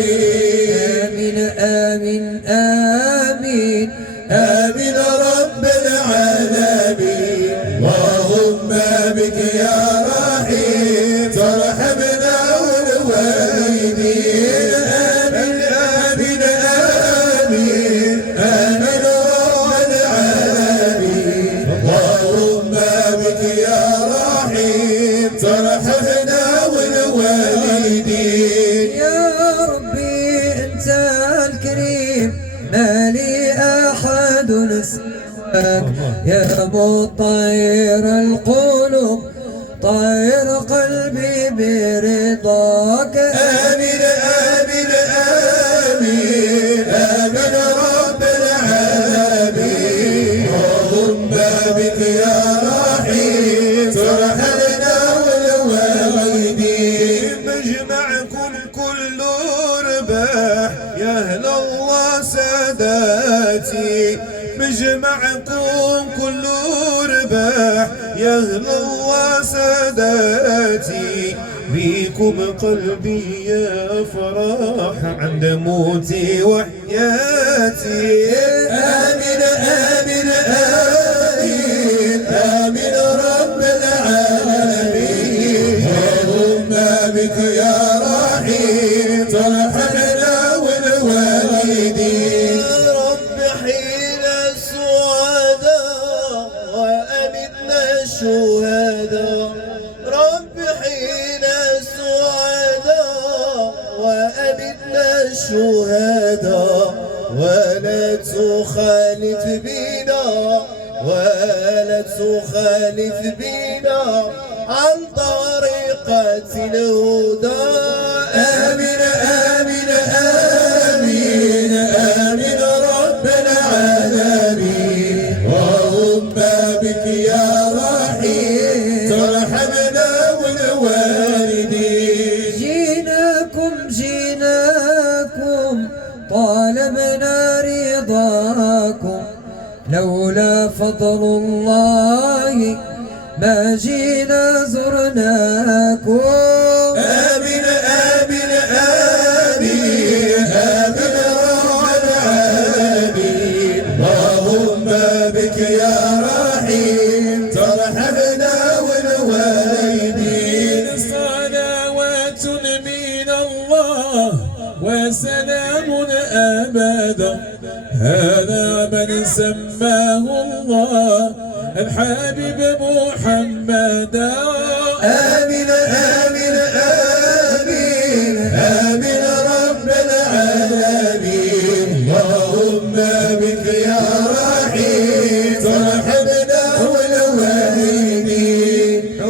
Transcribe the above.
آمين آمين آمين آمين رب العالمين. اللهم بك يا رحيم ترحمنا والوالدين. آمين آمين آمين آمين رب العالمين. اللهم بك يا رحيم ترحمنا والوالدين. يا ربي أنت الكريم ما لي أحد سواك يا مطير القلوب طير قلبي برضاك. آمين آمين آمين آمين رب العالمين. اللهم بك يا رحيم ترحمنا والوالدين. مجمع كل رباح يا أهل الله ساداتي. مجمعكم كل رباح يا أهل الله ساداتي. بيكم قلبي يا فرح عند موتي وحياتي. آمين آمين آمين آمين رب العالمين. اللهم بك يا رحيم ترحمنا والوالدين. رب حين السعداء وأمتنا الشهداء. رب حين السعداء وأمتنا الشهداء. ولا تخالف بنا ولا تخالف بنا عن طريقة الهدى. آمين آمين آمين آمين رب العالمين. اللهم بك يا رحيم ترحمنا والوالدين. جيناكم طالبنا رضاكم لولا فضل الله ما جينا زرناكم. آمين آمين آمين آمين رب العالمين. اللهم بك يا رحيم ترحمنا والوالدين. صلوات من الله وسلام أبدا هذا من سماه الله الحبيب محمدا. آمين آمين آمين آمين رب العالمين. اللهم بك يا رحيم